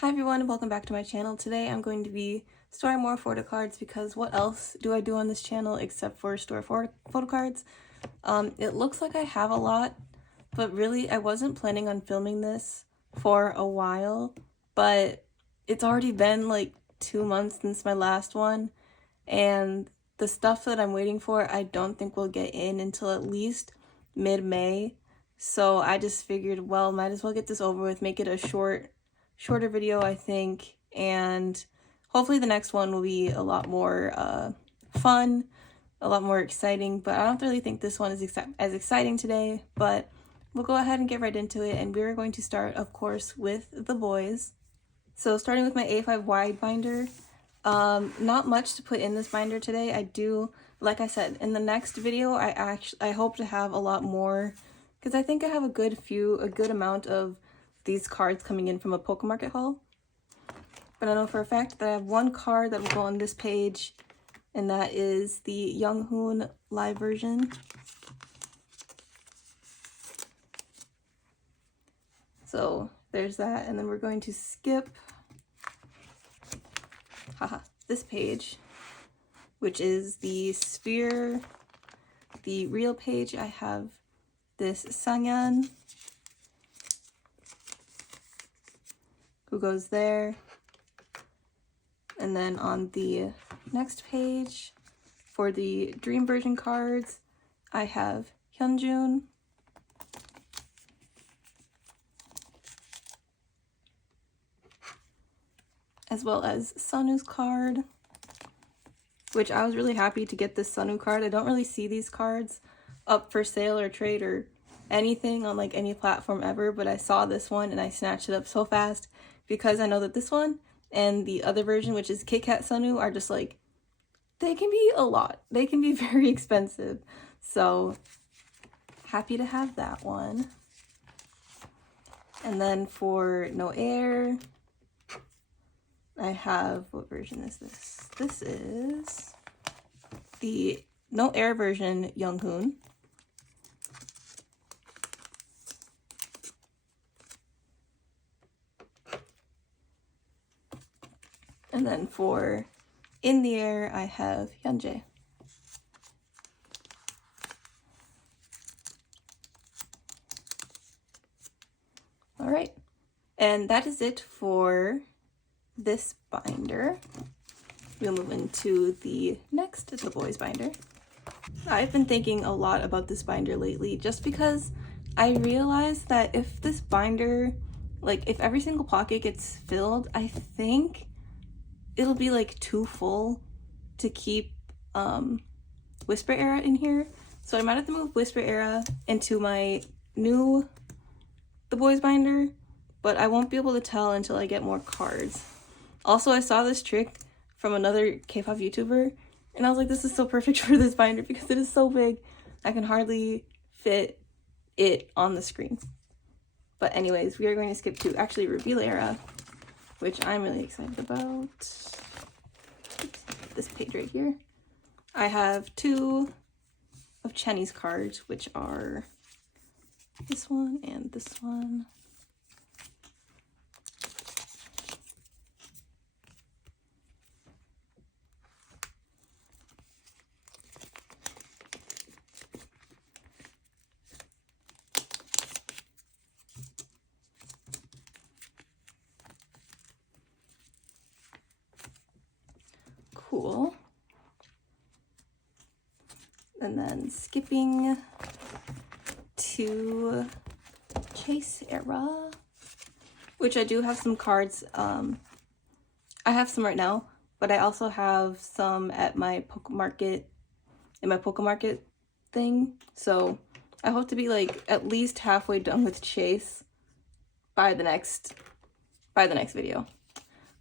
Hi everyone, welcome back to my channel. Today I'm going to be storing more photocards because what else do I do on this channel except for store photocards? It looks like I have a lot, but really I wasn't planning on filming this for a while, but it's already been like 2 months since my last one, and the stuff that I'm waiting for I don't think will get in until at least mid-May. So I just figured, well, might as well get this over with, make it a shorter video, I think, and hopefully the next one will be a lot more fun, a lot more exciting, but I don't really think this one is as exciting today, but we'll go ahead and get right into it, and we're going to start, of course, with the boys. So starting with my A5 wide binder, not much to put in this binder today. I do, like I said, in the next video, I hope to have a lot more, because I think I have a good amount of these cards coming in from a Pokemarket haul. But I know for a fact that I have one card that will go on this page, and that is the Younghoon live version. So there's that, and then we're going to skip this page, which is the Sphere, the real page. I have this Sangyeon, who goes there, and then on the next page for the dream version cards I have Hyunjun, as well as Sunu's card, which I was really happy to get this Sunu card. I don't really see these cards up for sale or trade or anything on like any platform ever, but I saw this one and I snatched it up so fast because I know that this one and the other version, which is Kit Kat Sunu, are just like, they can be a lot. They can be very expensive. So happy to have that one. And then for No Air, I have, what version is this? This is the No Air version Younghoon. And then for In the Air, I have Hyunjae. All right, and that is it for this binder. We'll move into the next, the boys binder. I've been thinking a lot about this binder lately just because I realized that if this binder, like if every single pocket gets filled, I think it'll be like too full to keep Whisper Era in here. So I might have to move Whisper Era into my new The Boys binder, but I won't be able to tell until I get more cards. Also, I saw this trick from another K-pop YouTuber, and I was like, this is so perfect for this binder because it is so big. I can hardly fit it on the screen. But anyways, we are going to skip to actually Reveal Era, which I'm really excited about. Oops, this page right here. I have two of Chenny's cards, which are this one and this one. Cool. And then skipping to Chase Era, which I do have some cards. I have some right now, but I also have some at my Pokemarket, in my Pokemarket thing. So I hope to be like at least halfway done with Chase by the next video.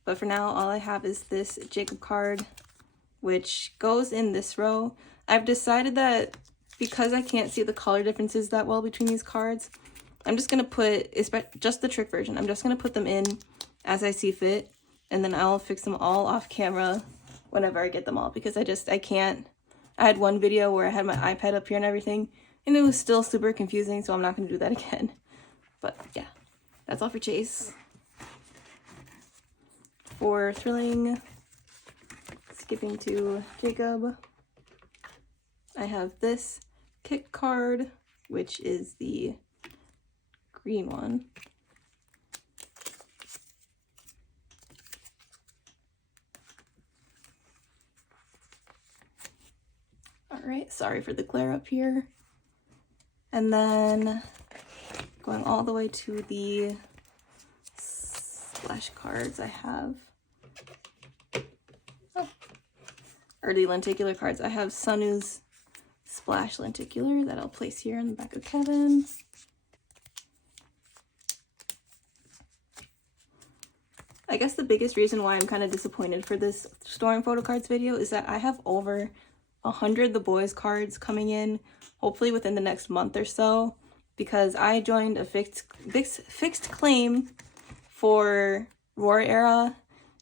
But for now, all I have is this Jacob card, which goes in this row. I've decided that because I can't see the color differences that well between these cards, I'm just going to put, just the trick version, I'm just going to put them in as I see fit, and then I'll fix them all off camera whenever I get them all, because I can't. I had one video where I had my iPad up here and everything, and it was still super confusing, so I'm not going to do that again. But yeah, that's all for Chase. For Thrilling, skipping to Jacob, I have this kick card, which is the green one. Alright, sorry for the glare up here. And then going all the way to the splash cards, I have, or the lenticular cards, I have Sunu's Splash Lenticular that I'll place here in the back of Kevin. I guess the biggest reason why I'm kind of disappointed for this storing photo cards video is that I have over 100 the boys cards coming in, hopefully within the next month or so, because I joined a fixed claim for Roar Era,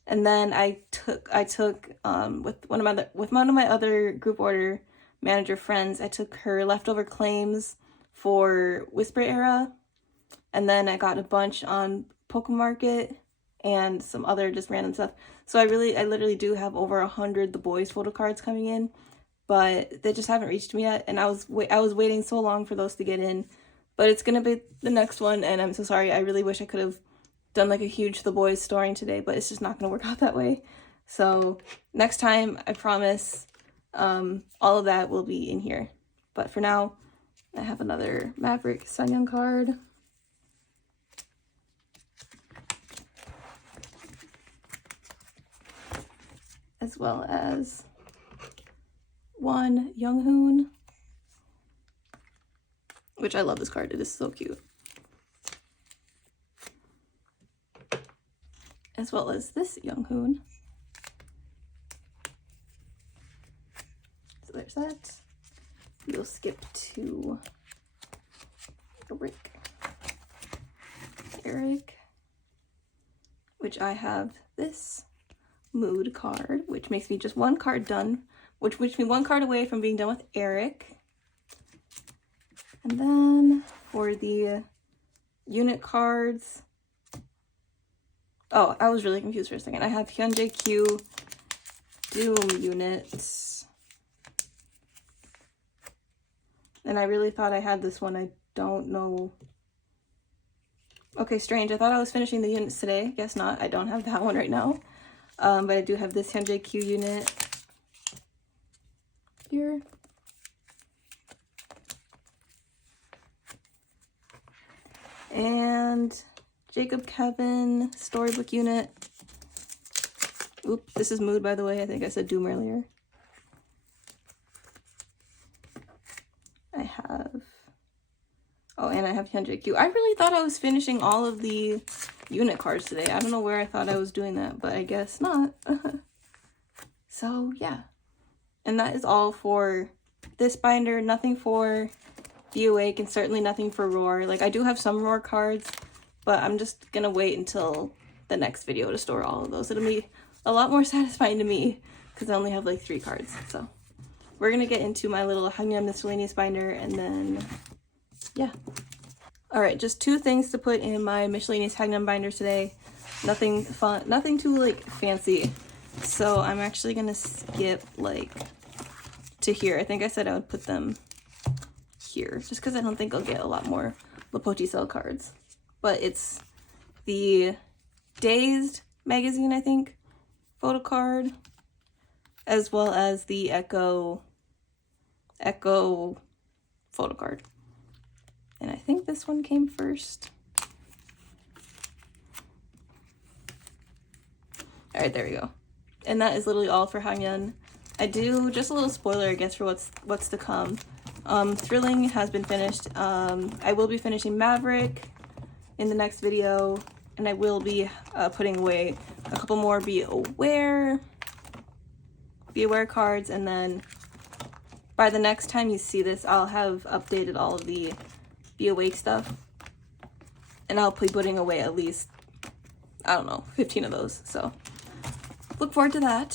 and then I took with one of my other group order manager friends, I took her leftover claims for Whisper Era, and then I got a bunch on Pokemarket and some other just random stuff. So I literally do have over 100 the boys photo cards coming in, but they just haven't reached me yet, and I was waiting so long for those to get in. But it's gonna be the next one, and I'm so sorry. I really wish I could have done like a huge the boys storing today, but it's just not gonna work out that way. So next time, I promise, all of that will be in here. But for now, I have another Maverick Sanyeon card. As well as one Younghoon, which I love this card. It is so cute. As well as this Younghoon. So there's that. We'll skip to Eric, which I have this Mood card, which makes me just one card done, which makes me one card away from being done with Eric. And then for the unit cards, oh, I was really confused for a second. I have Hyunjae Doom units, and I really thought I had this one. I don't know. Okay, strange. I thought I was finishing the units today. Guess not. I don't have that one right now. But I do have this Hyunjae unit here. And Jacob Kevin storybook unit. Oop, this is Mood, by the way. I think I said Doom earlier. I have, oh, and I have Hyunjae. I really thought I was finishing all of the unit cards today. I don't know where I thought I was doing that, but I guess not. So yeah, and that is all for this binder. Nothing for Be Awake, and certainly nothing for Roar. Like, I do have some Roar cards, but I'm just gonna wait until the next video to store all of those. It'll be a lot more satisfying to me because I only have like 3 cards. So we're gonna get into my little haknyeon miscellaneous binder, and then yeah. All right, just 2 things to put in my miscellaneous haknyeon binder today. Nothing fun, nothing too like fancy. So I'm actually gonna skip like to here. I think I said I would put them here, just because I don't think I'll get a lot more Lapochi Cell cards. But it's the Dazed magazine, I think, photo card, as well as the Echo photo card. And I think this one came first. All right, there we go. And that is literally all for haknyeon. I do, just a little spoiler, I guess, for what's to come. Thrilling has been finished. I will be finishing Maverick in the next video, and I will be putting away a couple more Be Aware cards, and then by the next time you see this, I'll have updated all of the Be Awake stuff, and I'll be putting away at least, I don't know, 15 of those. So look forward to that.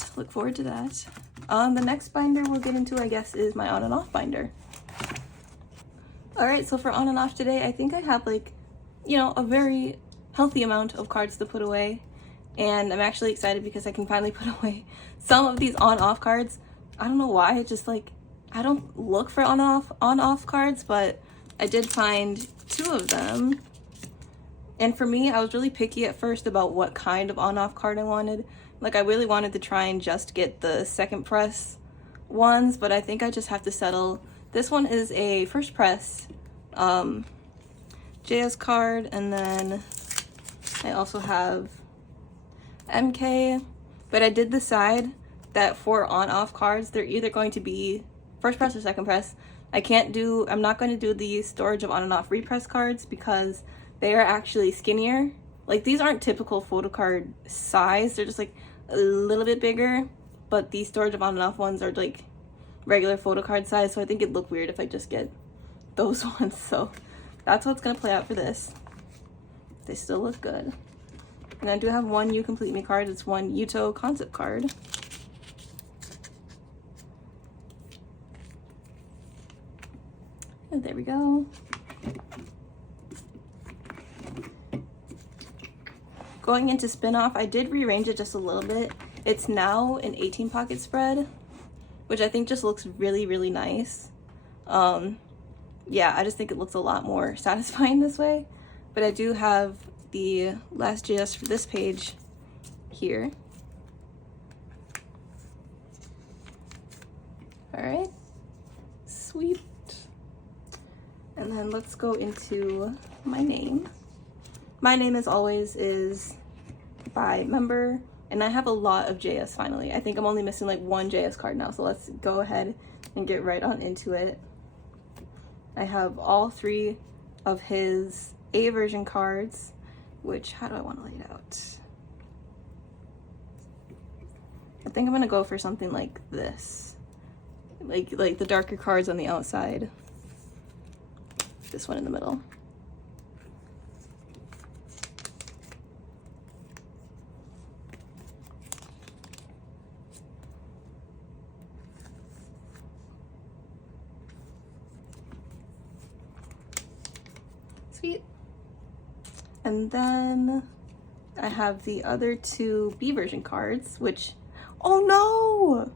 The next binder we'll get into, I guess, is my on and off binder. All right, so for on and off today, I think I have, like, you know, a very healthy amount of cards to put away, and I'm actually excited because I can finally put away some of these on-off cards. I don't know why, just like, I don't look for on-off cards, but I did find 2 of them. And for me, I was really picky at first about what kind of on-off card I wanted. Like, I really wanted to try and just get the second press ones, but I think I just have to settle. This one is a first press JS card, and then I also have MK, but I did decide that for on-off cards, they're either going to be first press or second press. I'm not going to do the storage of on and off repress cards because they are actually skinnier. Like, these aren't typical photo card size, they're just like a little bit bigger, but the storage of on and off ones are like regular photo card size, so I think it'd look weird if I just get those ones. So that's what's gonna play out for this. They still look good. And I do have one You Complete Me card. It's one Yuto concept card. And there we go. Going into spin-off, I did rearrange it just a little bit. It's now an 18 pocket spread, which I think just looks really, really nice. Yeah, I just think it looks a lot more satisfying this way. But I do have the last JS for this page here. All right, sweet. And then let's go into my name. My name, as always, is by member, and I have a lot of JS finally. I think I'm only missing like 1 JS card now, so let's go ahead and get right on into it. I have all 3 of his A version cards, which, how do I want to lay it out? I think I'm gonna go for something like this. Like the darker cards on the outside. This one in the middle. Sweet. And then I have the other 2 B version cards, which, oh no!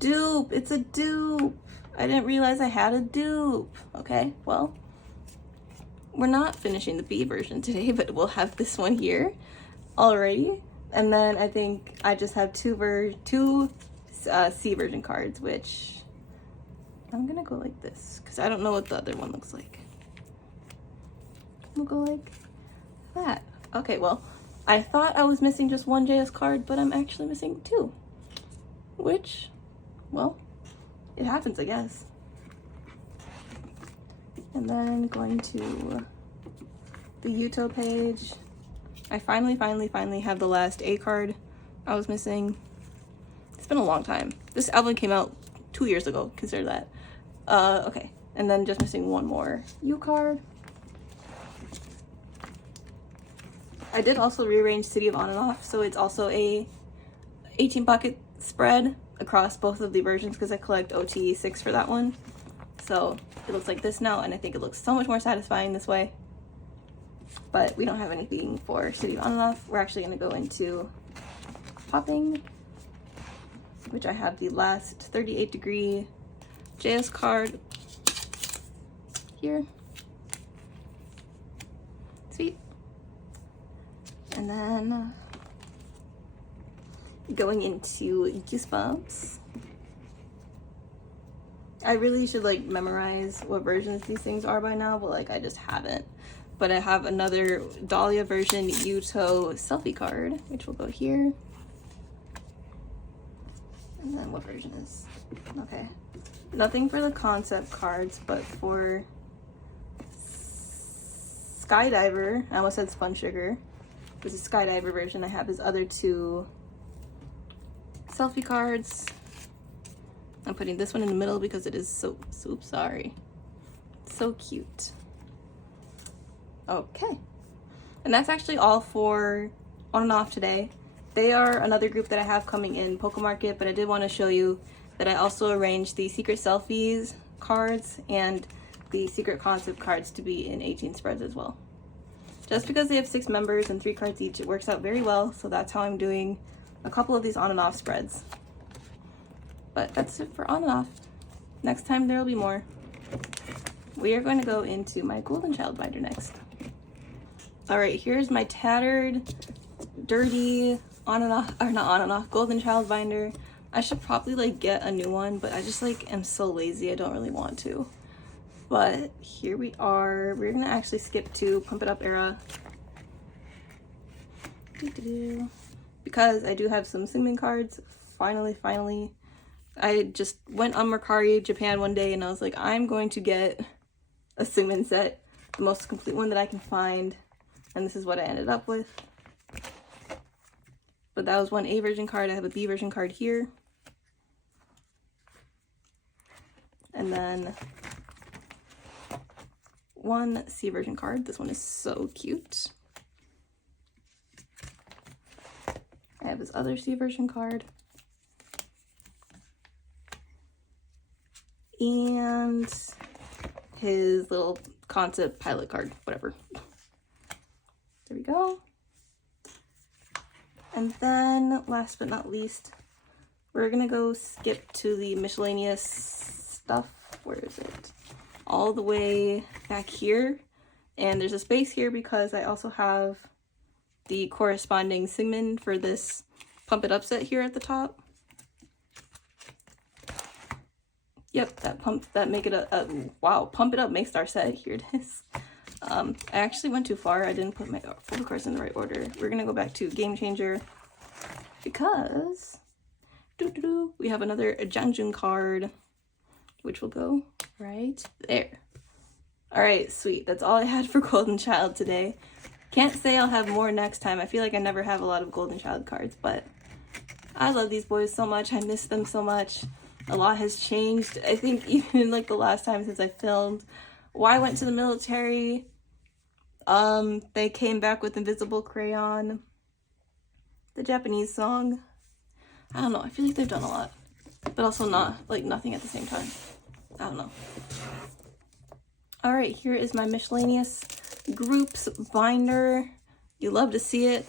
Dupe, it's a dupe. I didn't realize I had a dupe. Okay, well, we're not finishing the B version today, but we'll have this one here already. And then I think I just have 2 C version cards, which I'm gonna go like this because I don't know what the other one looks like. We'll go like that. Okay, well, I thought I was missing just 1 JS card, but I'm actually missing 2, which, well, it happens, I guess. And then going to the Yuto page, I finally have the last A card I was missing. It's been a long time. This album came out 2 years ago, consider that. Okay, and then just missing 1 more U card. I did also rearrange City of On and Off, so it's also a 18 pocket spread across both of the versions because I collect OT6 for that one. So it looks like this now, and I think it looks so much more satisfying this way. But we don't have anything for City of On and Off. We're actually going to go into popping, which I have the last 38 degree JS card here. Sweet. And then going into Goosebumps. I really should like memorize what versions these things are by now, but like I just haven't. But I have another Dahlia version Yuto selfie card, which will go here. And then what version is, okay. Nothing for the concept cards, but for Skydiver, I almost said Sponge Sugar. This is Skydiver version. I have his other 2 selfie cards. I'm putting this one in the middle because it is so sorry. So cute. Okay. And that's actually all for On and Off today. They are another group that I have coming in Pokemarket, but I did want to show you that I also arranged the Secret Selfies cards and the Secret Concept cards to be in 18 spreads as well. Just because they have 6 members and 3 cards each, it works out very well. So that's how I'm doing a couple of these on and off spreads. But that's it for on and off. Next time there will be more. We are going to go into my Golden Child binder next. Alright, here's my tattered, dirty, on and off, or not on and off, Golden Child binder. I should probably like get a new one, but I just like am so lazy, I don't really want to. But here we are. We're gonna actually skip to Pump It Up era. Because I do have some Singmin cards. Finally. I just went on Mercari Japan one day and I was like, I'm going to get a Singmin set, the most complete one that I can find. And this is what I ended up with. But that was one A version card. I have a B version card here. And then one C version card. This one is so cute. I have this other C version card. And his little concept pilot card, whatever. There we go. And then, last but not least, we're gonna go skip to the miscellaneous stuff. Where is it? All the way back here. And there's a space here because I also have the corresponding Singmin for this Pump It Up set here at the top. Yep, Pump It Up Make Star set. Here it is. I actually went too far. I didn't put my photo cards in the right order. We're gonna go back to Game Changer because we have another Jangjun card, which will go right there. All right, sweet. That's all I had for Golden Child today. Can't say I'll have more next time. I feel like I never have a lot of Golden Child cards, but I love these boys so much. I miss them so much. A lot has changed. I think even like the last time since I filmed. Why I went to the military. They came back with Invisible Crayon. The Japanese song. I don't know. I feel like they've done a lot. But also not, like, nothing at the same time. I don't know. Alright, here is my miscellaneous groups binder. You love to see it.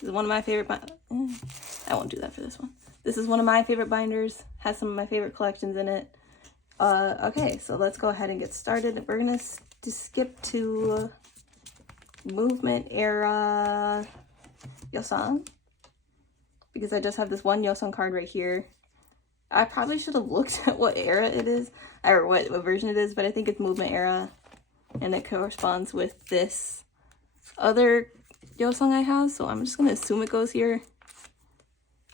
This is one of my favorite I won't do that for this one. This is one of my favorite binders. Has some of my favorite collections in it. Okay, so let's go ahead and get started. We're gonna skip to movement era yeosang, because I just have this one yeosang card right here. I probably should have looked at what era it is, or what version it is, but I think it's movement era, and it corresponds with this other yeosang I have, so I'm just gonna assume it goes here.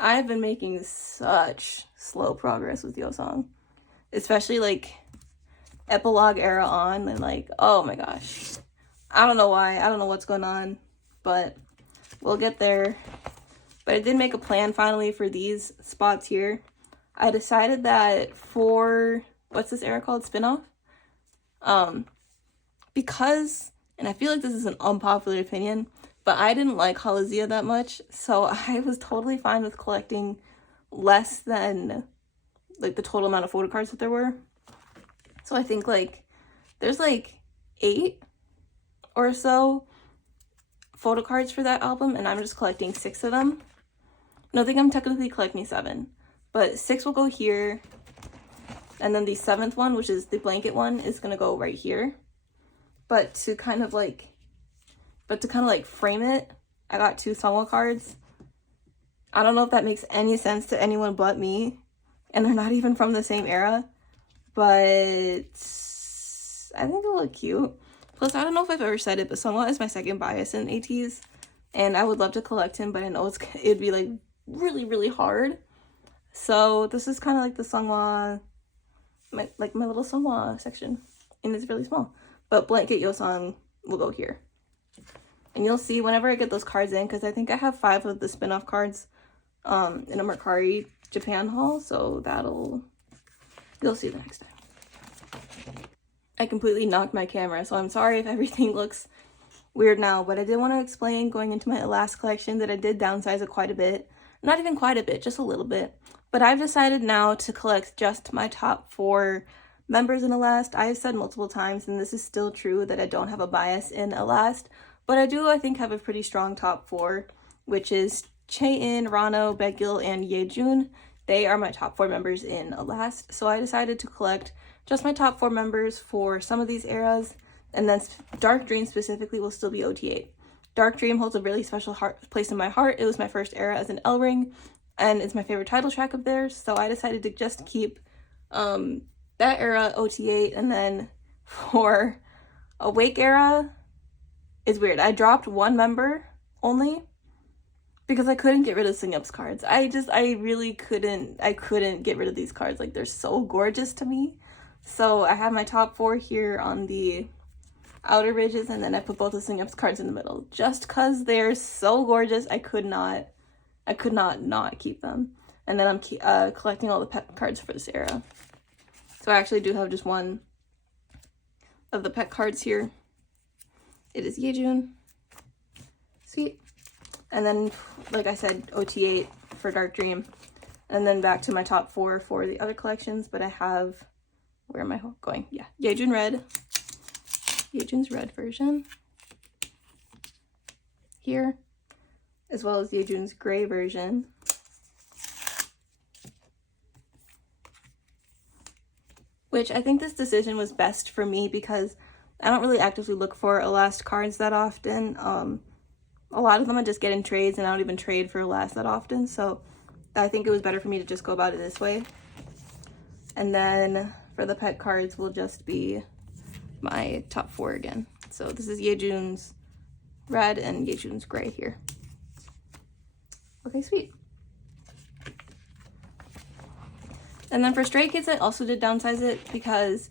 I've been making such slow progress with yeosang, especially like epilogue era on, and like, oh my gosh, I don't know why, I don't know what's going on, but we'll get there. But I did make a plan finally for these spots here. I decided that for, what's this era called? Spin-off? Because, and I feel like this is an unpopular opinion, but I didn't like Halazia that much, so I was totally fine with collecting less than like the total amount of photo cards that there were. So I think like there's like 8 or so photo cards for that album, and I'm just collecting 6 of them. No, I think I'm technically collecting 7, but 6 will go here, and then the 7th one, which is the blanket one, is gonna go right here. But to kind of like frame it, I got 2 Songwa cards. I don't know if that makes any sense to anyone but me, and they're not even from the same era, but I think they look cute. Plus, I don't know if I've ever said it, but Songwa is my second bias in ATs, and I would love to collect him, but I know it'd be like really hard. So this is kind of like the Songwa, my little Songwa section, and it's really small. But blanket yeosang will go here. And you'll see whenever I get those cards in, because I think I have 5 of the spin-off cards in a Mercari Japan haul, so you'll see the next time. I completely knocked my camera, so I'm sorry if everything looks weird now, but I did want to explain going into my last collection that I did downsize it quite a bit. Not even quite a bit, just a little bit. But I've decided now to collect just my top 4 members in Elast. I've said multiple times, and this is still true, that I don't have a bias in Elast, But I do, I think, have a pretty strong top 4, which is Chaein, Rano, Baekgil, and Yeojun. They are my top 4 members in Last, so I decided to collect just my top 4 members for some of these eras, and then Dark Dream specifically will still be OT8. Dark Dream holds a really special place in my heart. It was my first era as an L ring, and it's my favorite title track of theirs, so I decided to just keep that era OT8, and then for Awake era, it's weird. I dropped 1 member only because I couldn't get rid of Sing-Up's cards. I really couldn't get rid of these cards. Like, they're so gorgeous to me. So I have my top 4 here on the outer ridges, and then I put both of Sing-Up's cards in the middle. Just because they're so gorgeous, I could not keep them. And then I'm collecting all the pet cards for this era. So I actually do have just 1 of the pet cards here. It is Yeojun. Sweet. And then, like I said, OT8 for Dark Dream. And then back to my top 4 for the other collections. But I have, where am I going? Yeah, Yeojun Red. Yeojun's red version. Here. As well as Yeojun's gray version. Which I think this decision was best for me because I don't really actively look for Last cards that often. A lot of them I just get in trades, and I don't even trade for Last that often, so I think it was better for me to just go about it this way. And then for the pet cards will just be my top 4 again. So this is Yeojun's red and Yeojun's gray here. Okay, sweet. And then for Stray Kids, I also did downsize it because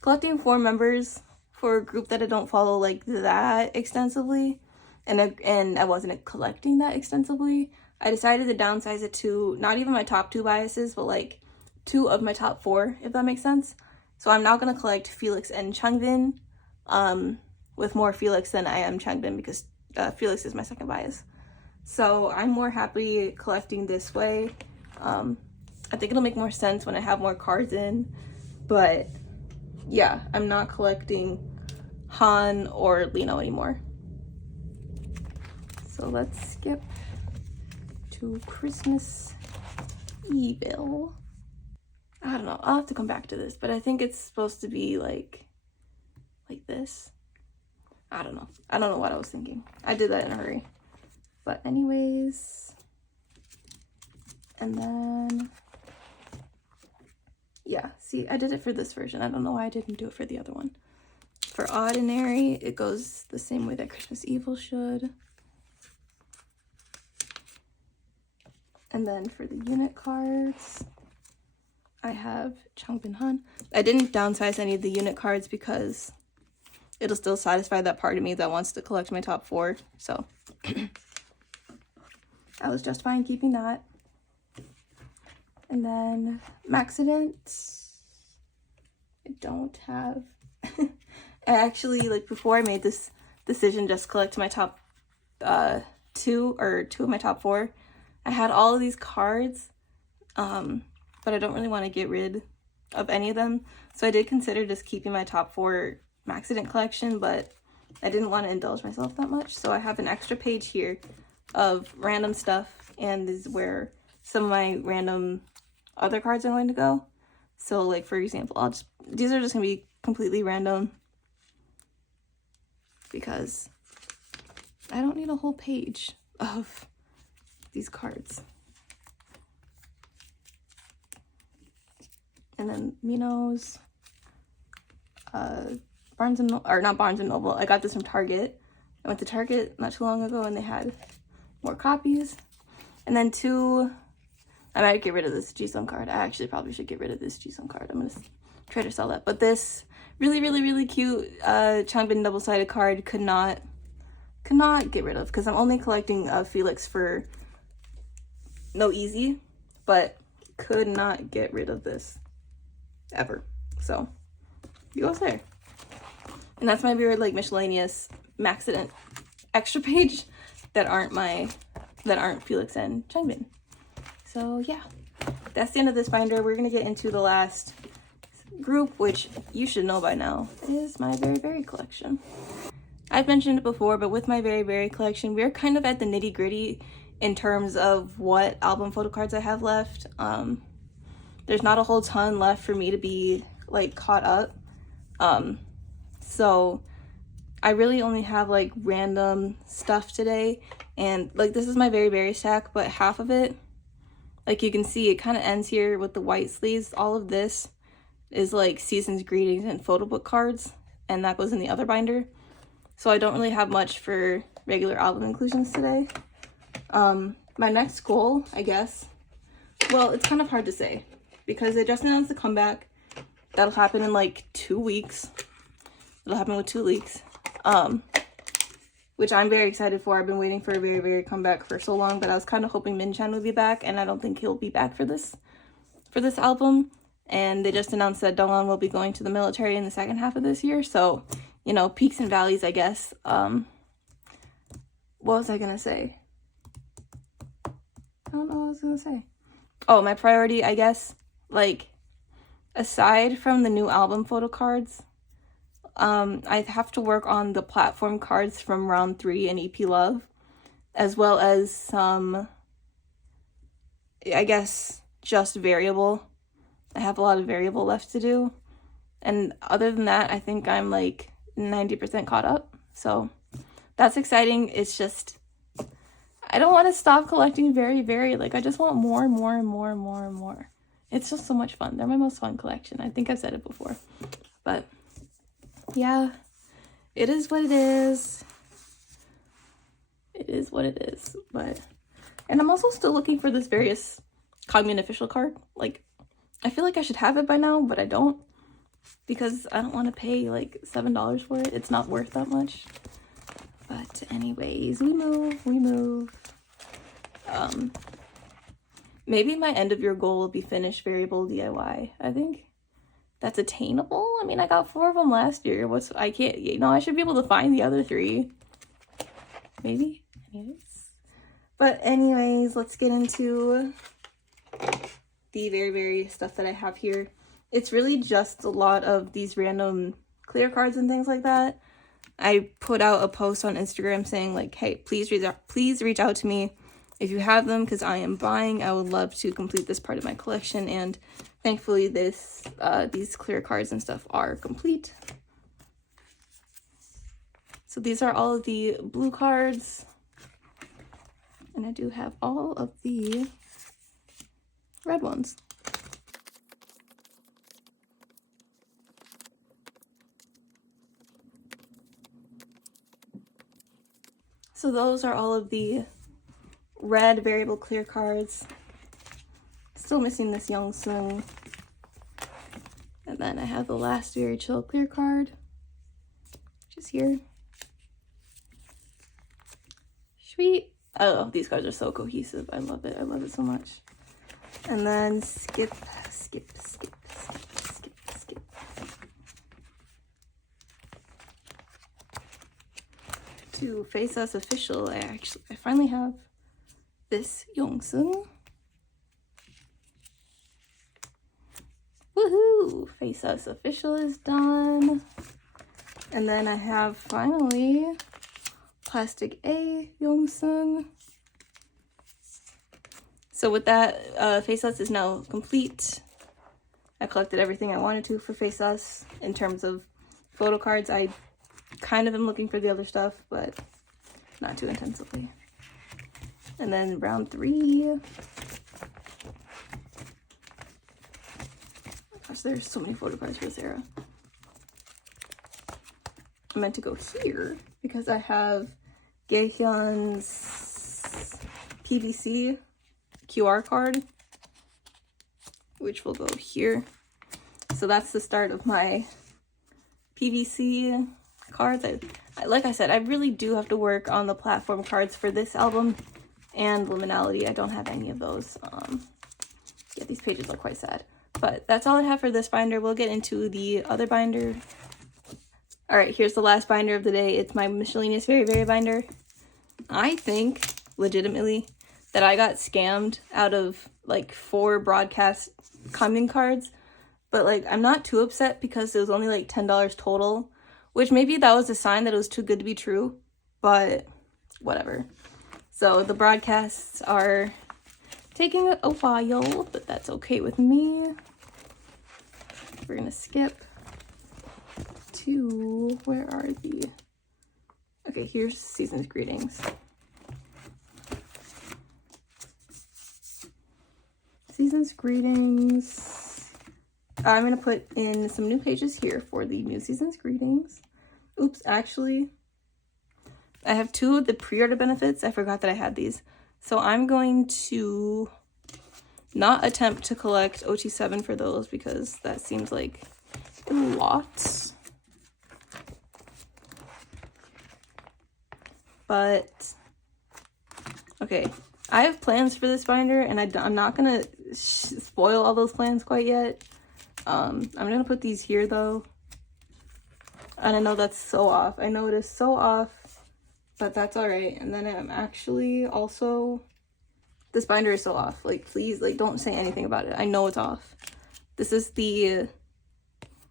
collecting 4 members for a group that I don't follow like that extensively, and I wasn't collecting that extensively, I decided to downsize it to not even my top 2 biases, but like 2 of my top 4, if that makes sense. So I'm now going to collect Felix and Changbin, with more Felix than I am Changbin because Felix is my second bias. So I'm more happy collecting this way. I think it'll make more sense when I have more cards in, but yeah, I'm not collecting Han or Lino anymore. So let's skip to Christmas Evil. I don't know, I'll have to come back to this, but I think it's supposed to be like this. I don't know what I was thinking. I did that in a hurry. But anyways, and then, yeah, see, I did it for this version. I don't know why I didn't do it for the other one. For Ordinary, it goes the same way that Christmas Evil should. And then for the unit cards, I have Changbin Han. I didn't downsize any of the unit cards because it'll still satisfy that part of me that wants to collect my top 4. So I was just fine keeping that. And then Maxident, I don't have. I actually, like, before I made this decision, just collect my top 2 of my top 4. I had all of these cards, but I don't really want to get rid of any of them. So I did consider just keeping my top 4 Maxident collection, but I didn't want to indulge myself that much. So I have an extra page here of random stuff, and this is where some of my random other cards are going to go. So, like, for example, these are just going to be completely random because I don't need a whole page of these cards. And then Minos, Barnes and Noble, or not Barnes and Noble. I got this from Target. I went to Target not too long ago and they had more copies. And then 2, I might get rid of this Jisung card. I actually probably should get rid of this Jisung card. I'm gonna try to sell that. But this really cute Changbin double-sided card could not get rid of because I'm only collecting Felix for no easy, but could not get rid of this ever. So you go there. And that's my weird, like, miscellaneous Maxident extra page that aren't Felix and Changbin. So yeah, that's the end of this binder. We're gonna get into the last group, which you should know by now is my very collection. I've mentioned it before, but with my Very collection, we're kind of at the nitty gritty in terms of what album photo cards I have left. There's not a whole ton left for me to be like caught up. So I really only have like random stuff today, and like this is my Very stack, but half of it, like you can see, it kind of ends here with the white sleeves. All of this is like season's greetings and photo book cards, and that goes in the other binder. So I don't really have much for regular album inclusions today. My next goal, I guess, well, it's kind of hard to say because they just announced the comeback. That'll happen in like 2 weeks. It'll happen with 2 weeks, which I'm very excited for. I've been waiting for a Very comeback for so long, but I was kind of hoping Min-chan would be back, and I don't think he'll be back for this album. And they just announced that Dongwon will be going to the military in the second half of this year, so, you know, peaks and valleys, I guess. What was I gonna say? I don't know what I was gonna say. Oh, my priority, I guess, like, aside from the new album photo cards, I have to work on the platform cards from round 3 and EP Love, as well as some, I guess, just variable. I have a lot of variable left to do. And other than that, I think I'm like 90% caught up. So that's exciting. It's just, I don't want to stop collecting Very. Like, I just want more and more and more and more and more. It's just so much fun. They're my most fun collection. I think I've said it before. But yeah, it is what it is. It is what it is. But, and I'm also still looking for this various Haknyeon official card. Like, I feel like I should have it by now, but I don't, because I don't want to pay like $7 for it. It's not worth that much. But anyways, we move. Maybe my end of year goal will be finish variable DIY. I think that's attainable. I mean, I got 4 of them last year. I can't, you know, I should be able to find the other 3. Maybe. But anyways, let's get into the Very stuff that I have here. It's really just a lot of these random clear cards and things like that. I put out a post on Instagram saying like, hey, please reach out to me if you have them, because I am buying. I would love to complete this part of my collection, and thankfully these clear cards and stuff are complete. So these are all of the blue cards, and I do have all of the red ones. So those are all of the red variable clear cards. Still missing this yeosang. And then I have the last very chill clear card, which is here. Sweet. Oh, these cards are so cohesive. I love it. I love it so much. And then skip. To Face Us Official, I finally have this yeosang. Woohoo! Face Us Official is done. And then I have finally Plastic A yeosang. So with that, Face Us is now complete. I collected everything I wanted to for Face Us in terms of photo cards. I kind of am looking for the other stuff, but not too intensively. And then round 3. Gosh, there's so many photo cards for this era. I meant to go here because I have Gaehyun's PVC QR card, which will go here. So that's the start of my PVC cards. Like I said, I really do have to work on the platform cards for this album and Liminality. I don't have any of those. Yeah, these pages are quite sad. But that's all I have for this binder. We'll get into the other binder. Alright, here's the last binder of the day. It's my miscellaneous Very binder. I think, legitimately, that I got scammed out of like 4 broadcast Haknyeon cards. But like, I'm not too upset because it was only like $10 total, which maybe that was a sign that it was too good to be true, but whatever. So the broadcasts are taking a while, but that's okay with me. We're gonna skip to, where are the, okay, here's Season's Greetings. Season's Greetings. I'm gonna put in some new pages here for the new Season's Greetings. Oops, actually, I have 2 of the pre-order benefits. I forgot that I had these. So I'm going to not attempt to collect OT7 for those because that seems like a lot. But, okay, I have plans for this binder, and I'm not gonna spoil all those plans quite yet. I'm gonna put these here though. And I know that's so off. I know it is so off, but that's all right. And then I'm actually also, this binder is so off. Like, please, like, don't say anything about it. I know it's off. This is the,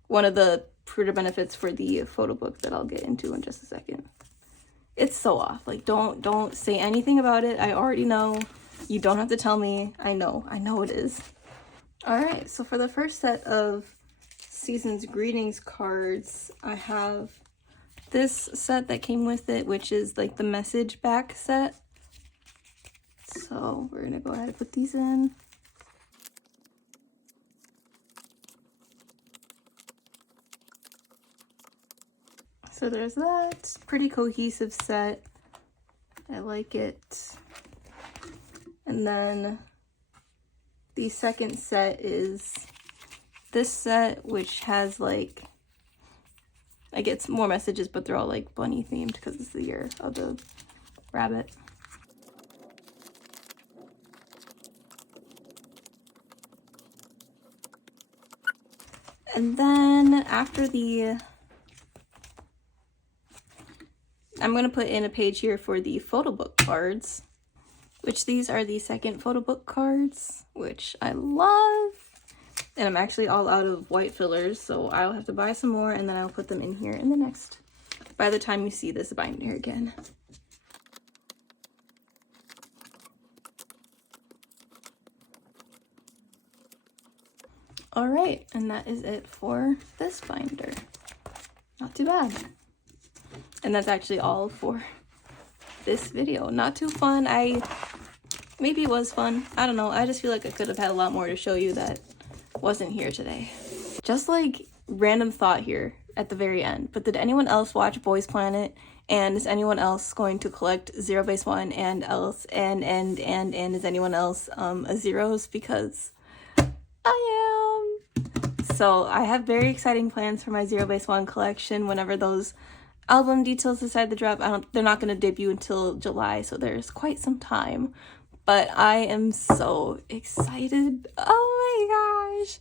one of the pre-order benefits for the photo book that I'll get into in just a second. It's so off. Like, don't say anything about it. I already know. You don't have to tell me. I know it is. All right, so for the first set of Season's Greetings cards, I have this set that came with it, which is like the message back set. So we're gonna go ahead and put these in. So there's that. Pretty cohesive set. I like it. And then the second set is this set, which has like, I get more messages, but they're all like bunny themed because it's the year of the rabbit. And then after the, I'm going to put in a page here for the photo book cards, which these are the second photo book cards, which I love. And I'm actually all out of white fillers, so I'll have to buy some more, and then I'll put them in here in the next, by the time you see this binder again. All right, and that is it for this binder. Not too bad. And that's actually all for this video. Not too fun. Maybe it was fun. I don't know. I just feel like I could have had a lot more to show you that wasn't here today. Just like random thought here at the very end, but did anyone else watch Boys Planet? And is anyone else going to collect zerobaseone and is anyone else a zeros? Because I am. So I have very exciting plans for my zerobaseone collection whenever those album details decide to drop. They're not going to debut until July, so there's quite some time. But I am so excited. Oh my gosh.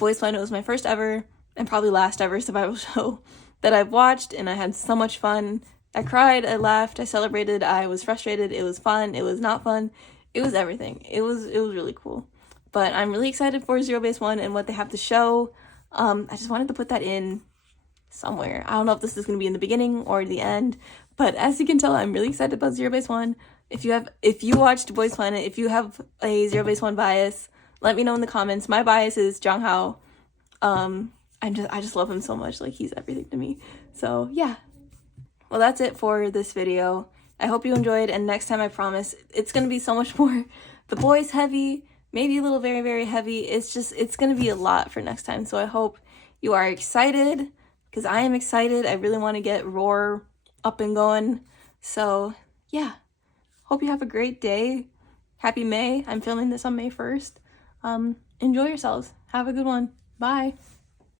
Boyz Planet was my first ever and probably last ever survival show that I've watched, and I had so much fun. I cried, I laughed, I celebrated, I was frustrated, it was fun, it was not fun. It was everything. It was really cool. But I'm really excited for zerobaseone and what they have to show. I just wanted to put that in somewhere. I don't know if this is going to be in the beginning or the end, but as you can tell, I'm really excited about zerobaseone. If you watched Boyz Planet, if you have a zerobaseone bias, let me know in the comments. My bias is Jongho. I just love him so much. Like, he's everything to me. So yeah. Well, that's it for this video. I hope you enjoyed, and next time I promise it's gonna be so much more the boys heavy, maybe a little very, very heavy. It's gonna be a lot for next time. So I hope you are excited, because I am excited. I really want to get Roar up and going. So yeah. Hope you have a great day. Happy May. I'm filming this on May 1st. Enjoy yourselves. Have a good one. Bye.